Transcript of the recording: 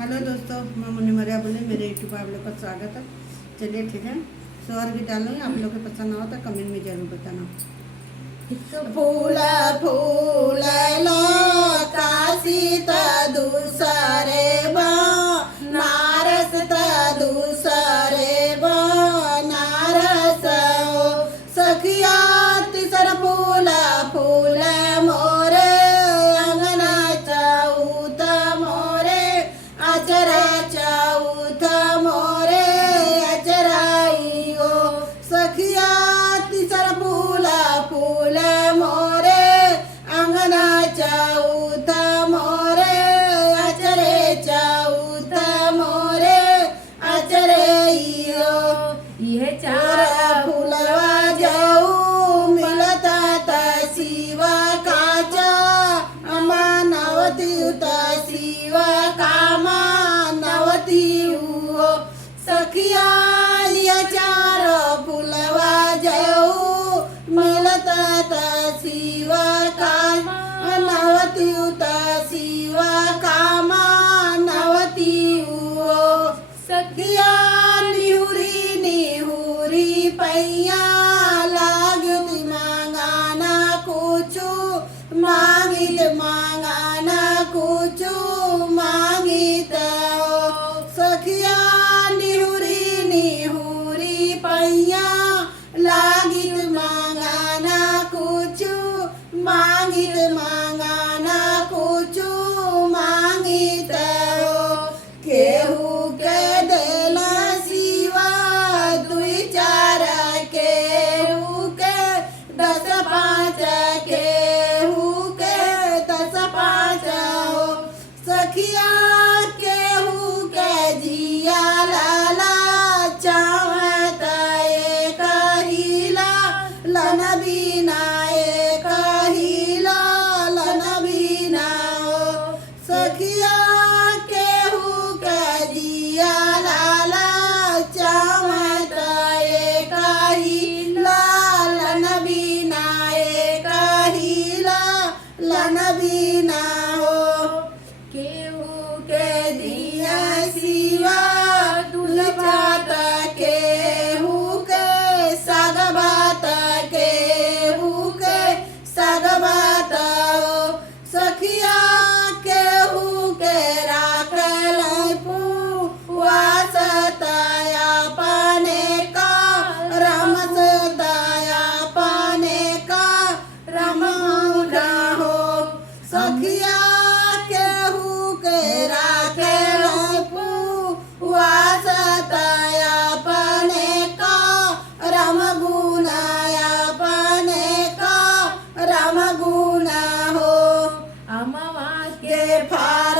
Hello दोस्तों, मैं मुन्नी मरिया बोली। मेरे यूट्यूब पर आप लोग का स्वागत है। चलिए ठीक है, स्वर भी डालूंगी। आप लोग को पसंद ना हो तो कमेंट में जरूर बताना। फूल फूल काशी दूसरे नारस दूसरे नारस सखिया तीसर फूल फूल मोरे अंगना चाऊत मोरे अचरा चाऊत मोरे अचराई ओ सखिया तीसर फूल फूल मोरे अंगना चाऊत मोरे अचरे चाऊत मोरे अचरे यह चार फूलवा जाऊ मिलता ता शिवा काचा अमानवती उता शिवा कामा नवती हो सखिया ये चार फूलवा जाऊ मिलता ता शिवा कामा नवती उता शिवा कामा नवती हो सखिया निहुरी निहुरी पैया लागती मांगाना कुछू मांगित मांगाना कुछू मांगित हो सखिया निहुरी निहुरी पैया लागित मांगाना कुछू मांगित मांगाना कुछू मांगित हो केहू के देला शिवा दुई चार केहू के 10 5 केहू के 10 5 हो सखिया केहू के जिया लाला चावत एक हिला लन बिना एक हिला लन बिना हो सखिया केहू के जिया लाला चावत एक हिला लन बिना एक हिला लन बिना हो केहू के दिया शिवा दुलभात केहू के सागबात केहू के सागबात हो सखिया केहू के राखल पुवास तया पाने का रमस तया पाने का रमौना हो सखिया केहू के राखल पुवास तया पाने का रम गुनाया पाने का रम गुना हो अमावास के फल